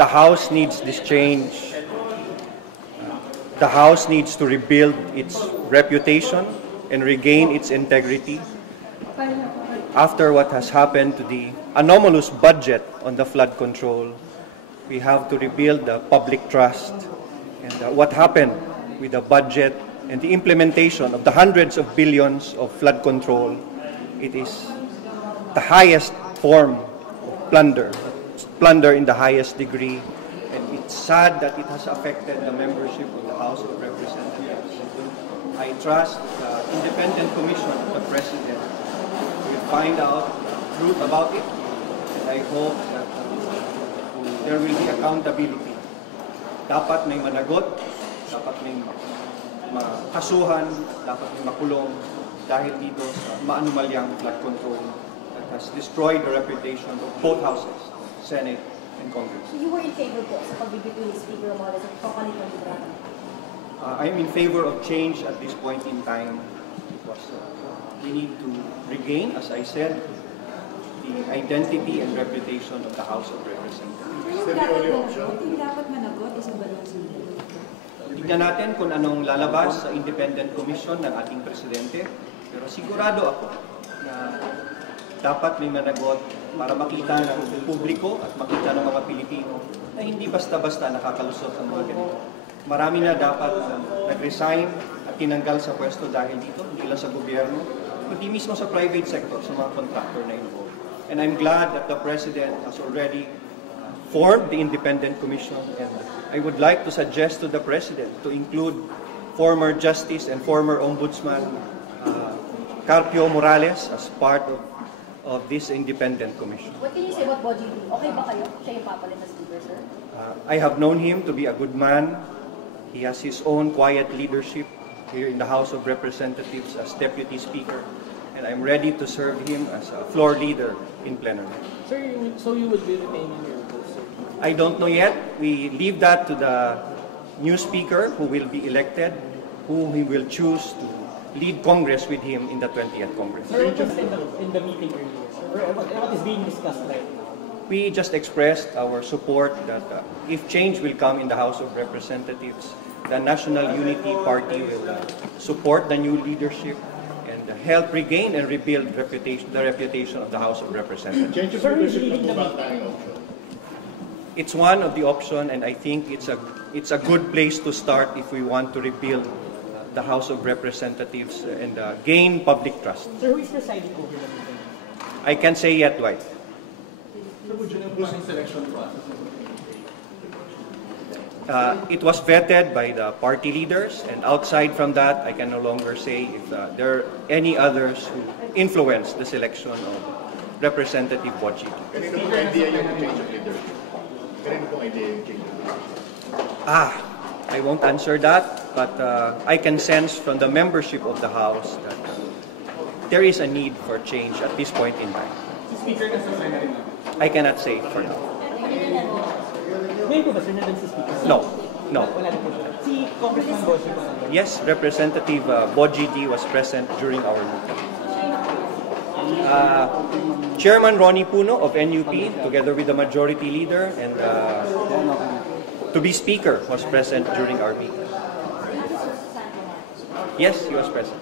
the House needs this change. The House needs to rebuild its reputation and regain its integrity. After what has happened to the anomalous budget on the flood control, we have to rebuild the public trust. And what happened with the budget and the implementation of the hundreds of billions of flood control, it is the highest form of plunder in the highest degree. And it's sad that it has affected the membership of the House of Representatives. I trust the independent commission of the President will find out the truth about it. And I hope that there will be accountability. Dapat may managot, dapat may makasuhan, dapat may makulong dahil dito sa maanumalyang flood control that has destroyed the reputation of both houses, Senate and Congress. So you were in favor po sa pagbibigay ni Speaker Romualdez at papalit ng librata? I am in favor of change at this point in time because we need to regain, as I said, the identity and reputation of the House of Representatives. Yung dapat managot, isang balance nito. Tignan natin kung anong lalabas sa independent commission ng ating presidente, pero sigurado ako na dapat may managot para makita ng publiko at makita ng mga Pilipino na hindi basta-basta nakakalusot ang mga ganito. Marami na dapat nag-resign at tinanggal sa pwesto dahil dito, hindi lang sa gobyerno, kundi mismo sa private sector, sa mga contractor na involved. And I'm glad that the President has already formed the independent commission, and I would like to suggest to the President to include former Justice and former Ombudsman Carpio Morales as part of this independent commission. What can you say about Boji? Okay ba kayo? Siya yung papalit na Speaker, sir? I have known him to be a good man. He has his own quiet leadership here in the House of Representatives as Deputy Speaker, and I'm ready to serve him as a floor leader in plenary. Sir, so you will be retaining your post, sir? I don't know yet. We leave that to the new Speaker who will be elected, who he will choose to lead Congress with him in the 20th Congress. Sir, what was in the meeting earlier, sir? What is being discussed right now? We just expressed our support that if change will come in the House of Representatives, the National Unity Party will support the new leadership and help regain and rebuild the reputation of the House of Representatives. It's one of the options, and I think it's a good place to start if we want to rebuild the House of Representatives and gain public trust. Sir, who is presiding over the meeting? I can't say yet, Dwight. It was vetted by the party leaders, and outside from that, I can no longer say if there are any others who influence the selection of Representative Boji. I won't answer that, but I can sense from the membership of the House that there is a need for change at this point in time. I cannot say for now. No, no. Yes, Representative Boji D was present during our meeting. Chairman Ronnie Puno of NUP, together with the majority leader, and to be Speaker was present during our meeting. Yes, he was present.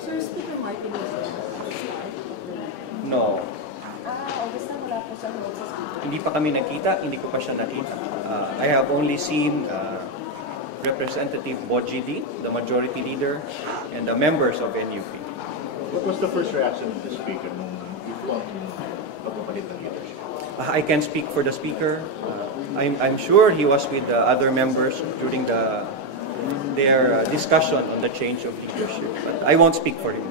Sir, Speaker Martin was No. August na wala po sa loob sa Speaker. Hindi pa kami nakita, hindi ko pa siya nakita. I have only seen Representative Boji D, the majority leader, and the members of NUP. What was the first reaction of the Speaker nung informed pagpapalit ng leadership? I can speak for the Speaker. I'm sure he was with the other members during their discussion on the change of leadership, but I won't speak for him.